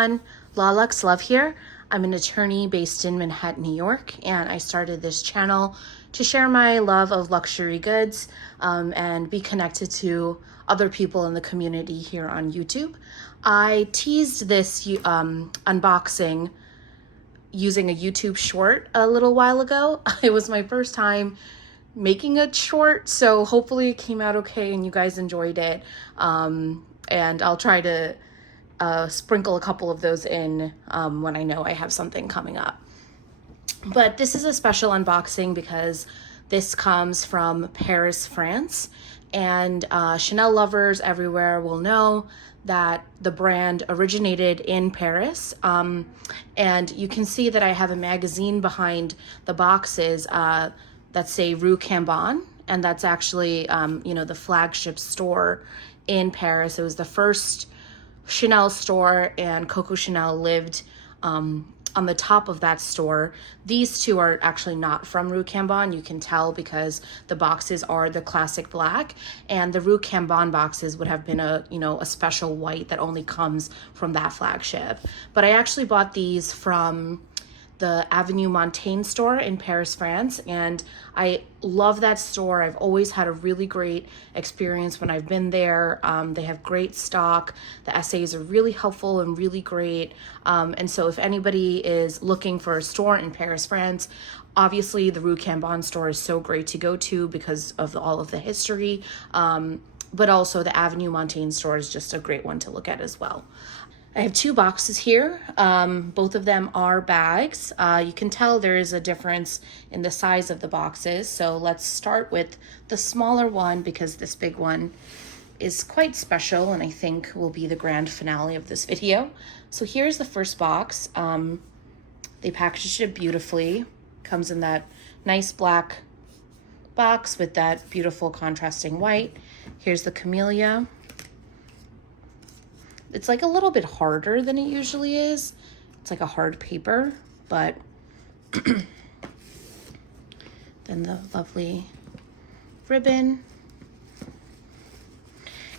everyone, Lux Love here. I'm an attorney based in Manhattan, New York, and I started this channel to share my love of luxury goods and be connected to other people in the community here on YouTube. I teased this unboxing using a YouTube short a little while ago. It was my first time making a short, so hopefully it came out okay and you guys enjoyed it. And I'll try to sprinkle a couple of those in when I know I have something coming up. But this is a special unboxing because this comes from Paris, France, and Chanel lovers everywhere will know that the brand originated in Paris. And you can see that I have a magazine behind the boxes that say Rue Cambon, and that's actually the flagship store in Paris. It was the first Chanel store, and Coco Chanel lived on the top of that store. These two are actually not from Rue Cambon. You can tell because the boxes are the classic black, and the Rue Cambon boxes would have been a special white that only comes from that flagship. But I actually bought these from the Avenue Montaigne store in Paris, France, and I love that store. I've always had a really great experience when I've been there. They have great stock. The essays are really helpful and really great. And so if anybody is looking for a store in Paris, France, obviously the Rue Cambon store is so great to go to because of all of the history. But also the Avenue Montaigne store is just a great one to look at as well. I have two boxes here. Both of them are bags. You can tell there is a difference in the size of the boxes. So let's start with the smaller one because this big one is quite special and I think will be the grand finale of this video. So here's the first box. They packaged it beautifully. Comes in that nice black box with that beautiful contrasting white. Here's the camellia. It's like a little bit harder than it usually is. It's like a hard paper, but then the lovely ribbon.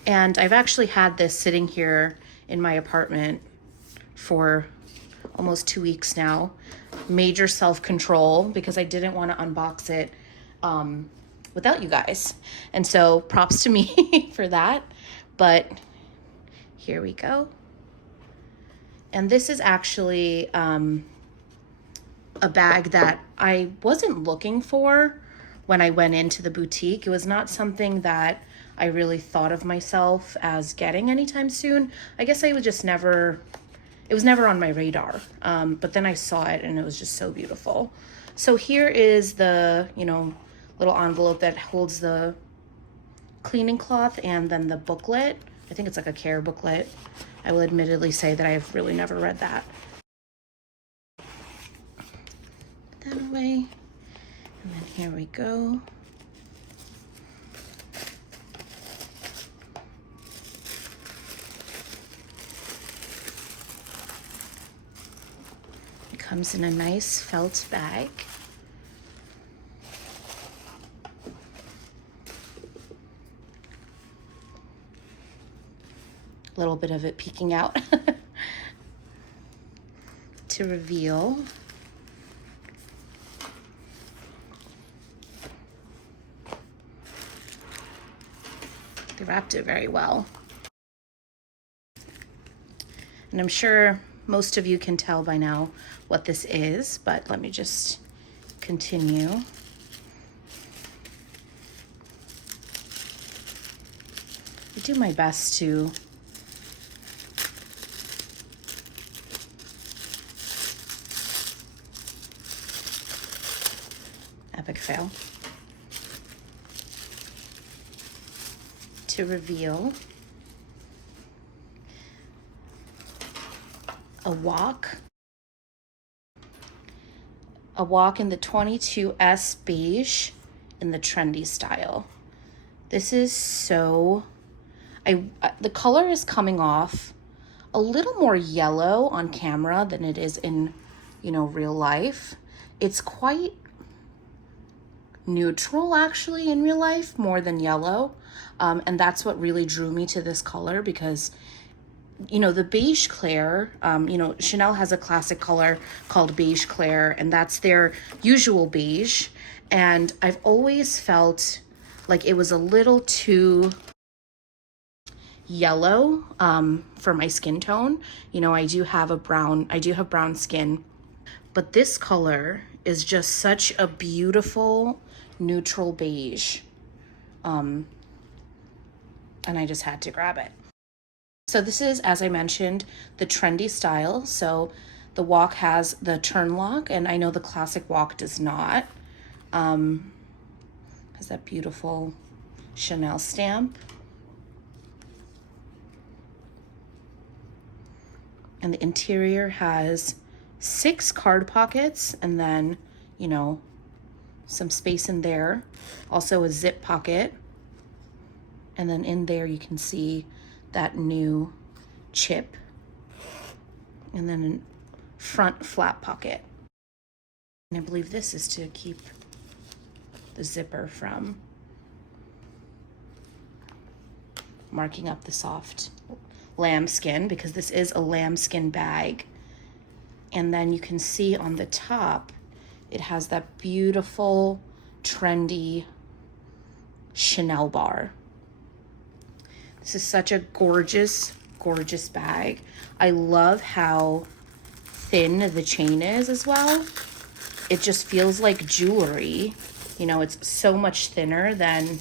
And I've actually had this sitting here in my apartment for almost 2 weeks now. Major self-control because I didn't want to unbox it without you guys. And so props to me for that. But here we go. And this is actually a bag that I wasn't looking for when I went into the boutique. It was not something that I really thought of myself as getting anytime soon. I guess I would just never, it was never on my radar. But then I saw it and it was just so beautiful. So here is the, little envelope that holds the cleaning cloth and then the booklet. I think it's like a care booklet. I will admittedly say that I've really never read that. Put that away. And then here we go. It comes in a nice felt bag. A little bit of it peeking out to reveal they wrapped it very well, and I'm sure most of you can tell by now what this is, but let me just continue. I do my best to epic fail. To reveal a WOC in the 22S beige in the trendy style. This is so, the color is coming off a little more yellow on camera than it is in, real life. It's quite neutral actually in real life, more than yellow. And that's what really drew me to this color because you know, the beige Claire, you know, Chanel has a classic color called beige Claire, and that's their usual beige. And I've always felt like it was a little too yellow for my skin tone. You know, I do have brown skin, but this color is just such a beautiful neutral beige. And I just had to grab it. So this is, as I mentioned, the trendy style. So the WOC has the turn lock, and I know the classic WOC does not. Has that beautiful Chanel stamp. And the interior has 6 card pockets, and then, you know, some space in there. Also a zip pocket. And then in there you can see that new chip. And then a front flap pocket. And I believe this is to keep the zipper from marking up the soft lambskin, because this is a lambskin bag. And then you can see on the top, it has that beautiful, trendy Chanel bar. This is such a gorgeous, gorgeous bag. I love how thin the chain is as well. It just feels like jewelry. You know, it's so much thinner than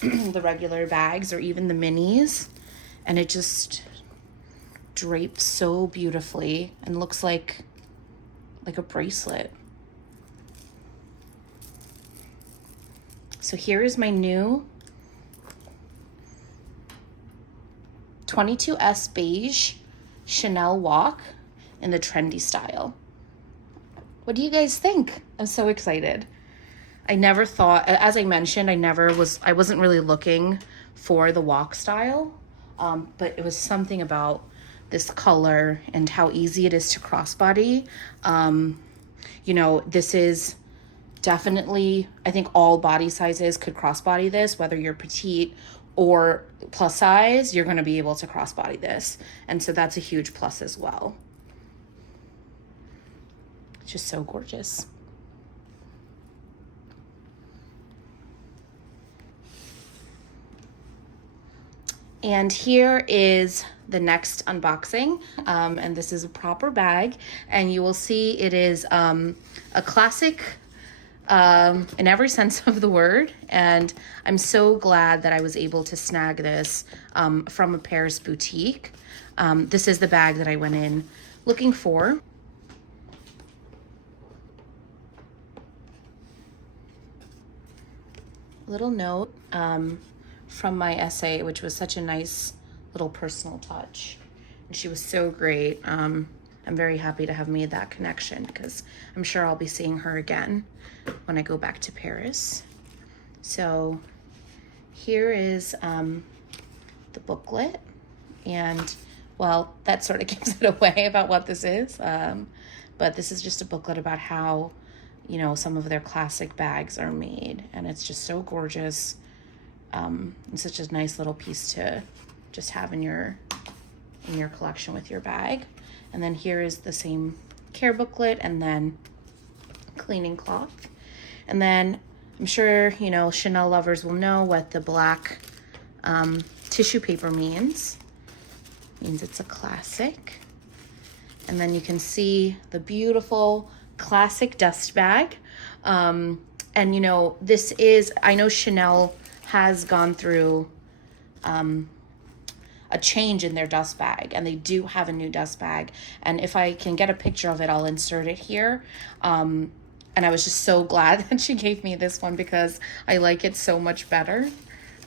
the regular bags or even the minis. And it just drapes so beautifully and looks like a bracelet. So here is my new 22S beige Chanel WOC in the trendy style. What do you guys think? I'm so excited. I never thought, as I mentioned, I wasn't really looking for the WOC style, but it was something about this color and how easy it is to crossbody. You know, this is definitely, I think all body sizes could crossbody this, whether you're petite or plus size, you're gonna be able to crossbody this. And so that's a huge plus as well. It's just so gorgeous. And here is the next unboxing, and this is a proper bag, and you will see it is a classic in every sense of the word, and I'm so glad that I was able to snag this from a Paris boutique. This is the bag that I went in looking for. Little note from my essay, which was such a nice little personal touch. And she was so great. I'm very happy to have made that connection, because I'm sure I'll be seeing her again when I go back to Paris. So here is the booklet, and well, that sort of gives it away about what this is. But this is just a booklet about how, you know, some of their classic bags are made, and it's just so gorgeous. It's such a nice little piece to just have in your collection with your bag. And then here is the same care booklet, and then cleaning cloth. And then I'm sure, you know, Chanel lovers will know what the black tissue paper means. It means it's a classic. And then you can see the beautiful classic dust bag. And you know, this is, I know Chanel has gone through a change in their dust bag, and they do have a new dust bag. And if I can get a picture of it, I'll insert it here. And I was just so glad that she gave me this one, because I like it so much better.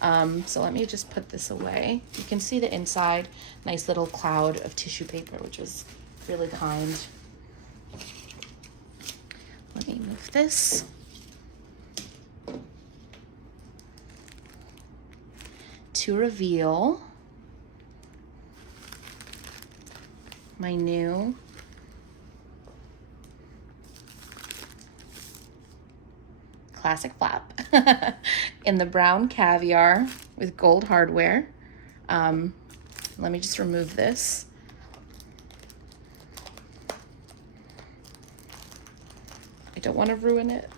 So let me just put this away. You can see the inside, nice little cloud of tissue paper, which is really kind. Let me move this. To reveal my new classic flap in the brown caviar with gold hardware. Let me just remove this don't want to ruin it.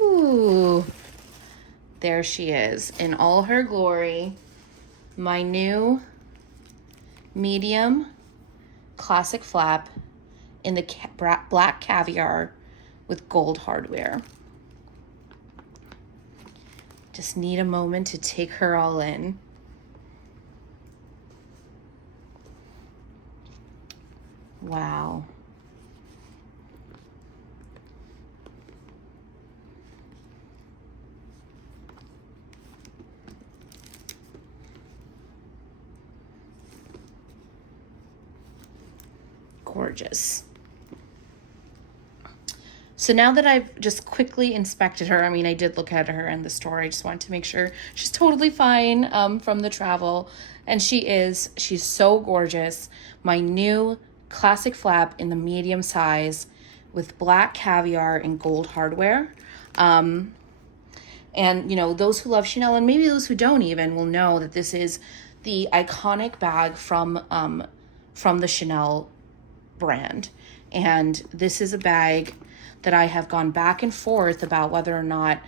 Ooh, there she is in all her glory. My new medium classic flap in the black caviar with gold hardware. Just need a moment to take her all in. Wow. Gorgeous. So now that I've just quickly inspected her, I mean, I did look at her in the store. I just wanted to make sure she's totally fine from the travel. And she's so gorgeous. My new classic flap in the medium size with black caviar and gold hardware. And, you know, those who love Chanel, and maybe those who don't even, will know that this is the iconic bag from the Chanel brand. And this is a bag that I have gone back and forth about whether or not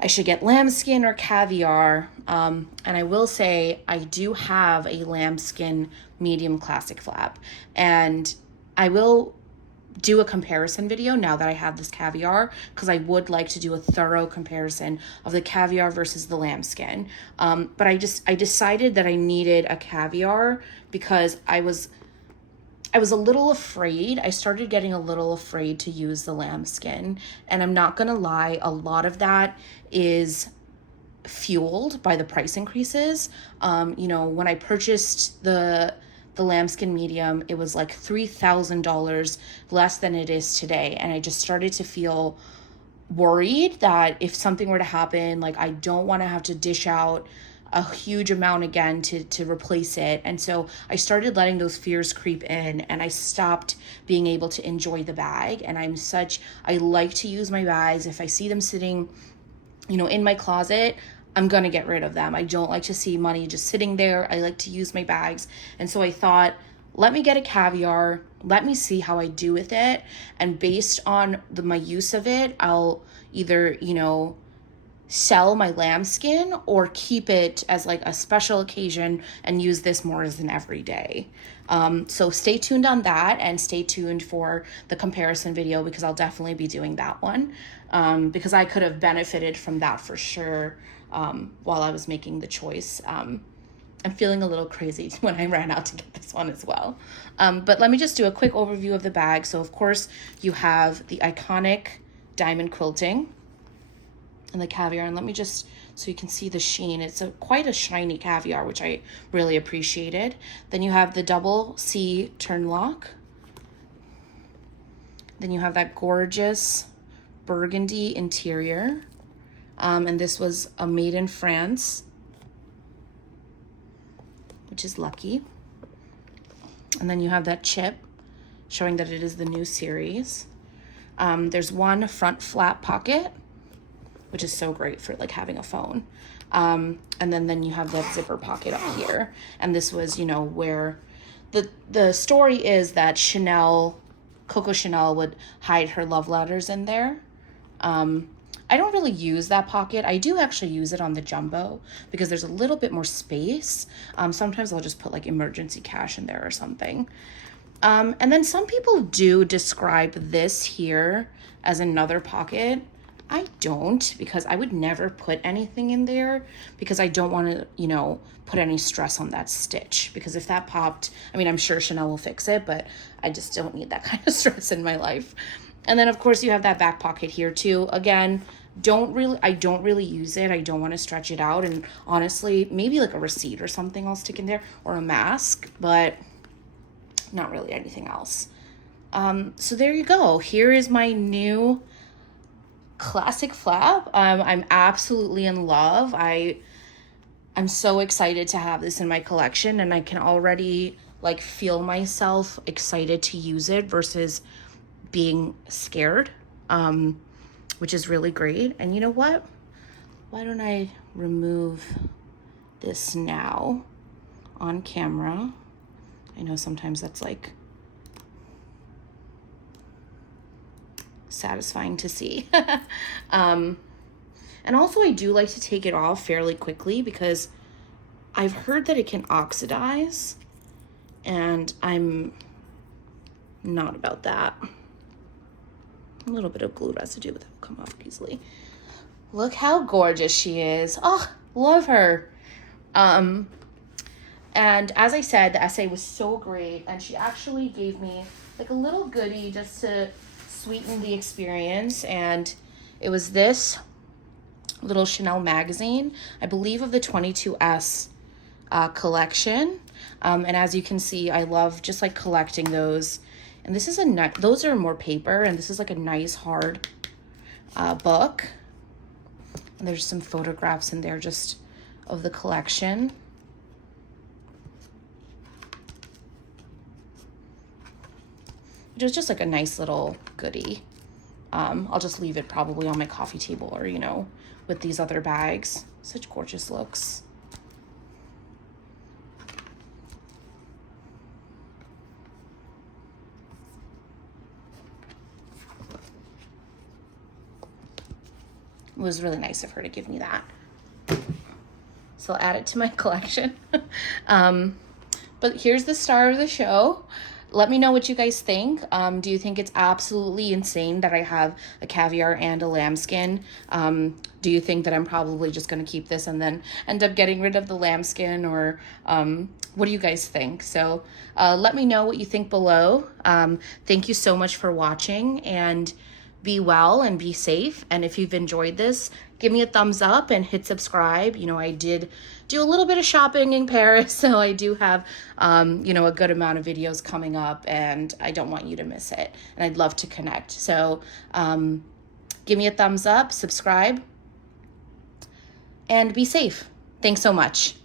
I should get lambskin or caviar. And I will say I do have a lambskin medium classic flap, and I will do a comparison video now that I have this caviar, because I would like to do a thorough comparison of the caviar versus the lambskin. But I decided that I needed a caviar because I was a little afraid. I started getting a little afraid to use the lambskin. And I'm not gonna lie, a lot of that is fueled by the price increases. You know, when I purchased the lambskin medium, it was like $3,000 less than it is today. And I just started to feel worried that if something were to happen, like I don't wanna have to dish out a huge amount again to replace it. And so I started letting those fears creep in, and I stopped being able to enjoy the bag. And I like to use my bags. If I see them sitting, you know, in my closet, I'm gonna get rid of them. I don't like to see money just sitting there. I like to use my bags. And so I thought, let me get a caviar, let me see how I do with it. And based on my use of it, I'll either, you know, sell my lambskin or keep it as like a special occasion and use this more as an everyday. So stay tuned on that, and stay tuned for the comparison video, because I'll definitely be doing that one, because I could have benefited from that for sure while I was making the choice. I'm feeling a little crazy when I ran out to get this one as well. But let me just do a quick overview of the bag. So of course you have the iconic diamond quilting and the caviar, and let me just, so you can see the sheen. It's quite a shiny caviar, which I really appreciated. Then you have the double C turn lock. Then you have that gorgeous burgundy interior. And this was a made in France, which is lucky. And then you have that chip showing that it is the new series. There's one front flap pocket, which is so great for like having a phone. And then you have that zipper pocket up here. And this was, you know, where the story is that Coco Chanel would hide her love letters in there. I don't really use that pocket. I do actually use it on the jumbo because there's a little bit more space. Sometimes I'll just put like emergency cash in there or something. And then some people do describe this here as another pocket. I don't, because I would never put anything in there because I don't want to, you know, put any stress on that stitch, because if that popped, I mean, I'm sure Chanel will fix it, but I just don't need that kind of stress in my life. And then of course you have that back pocket here too. Again, I don't really use it. I don't want to stretch it out. And honestly, maybe like a receipt or something I'll stick in there, or a mask, but not really anything else. So there you go. Here is my new classic flap. I'm absolutely in love. I'm so excited to have this in my collection, and I can already like feel myself excited to use it versus being scared, which is really great. And you know what? Why don't I remove this now on camera? I know sometimes that's like satisfying to see. And also I do like to take it off fairly quickly because I've heard that it can oxidize, and I'm not about that. A little bit of glue residue, but that will come off easily. Look how gorgeous she is. Oh, love her. And as I said, the essay was so great, and she actually gave me like a little goodie just to sweeten the experience, and it was this little Chanel magazine, I believe of the 22S collection. And as you can see, I love just like collecting those. And this is those are more paper, and this is like a nice hard book. And there's some photographs in there just of the collection. It was just like a nice little goodie. I'll just leave it probably on my coffee table, or, you know, with these other bags. Such gorgeous looks. It was really nice of her to give me that. So I'll add it to my collection. But here's the star of the show. Let me know what you guys think. Do you think it's absolutely insane that I have a caviar and a lambskin? Do you think that I'm probably just going to keep this and then end up getting rid of the lambskin? Or what do you guys think? So let me know what you think below. Thank you so much for watching, and be well and be safe. And if you've enjoyed this, give me a thumbs up and hit subscribe. You know, I did do a little bit of shopping in Paris, so I do have, you know, a good amount of videos coming up, and I don't want you to miss it. And I'd love to connect. So give me a thumbs up, subscribe, and be safe. Thanks so much.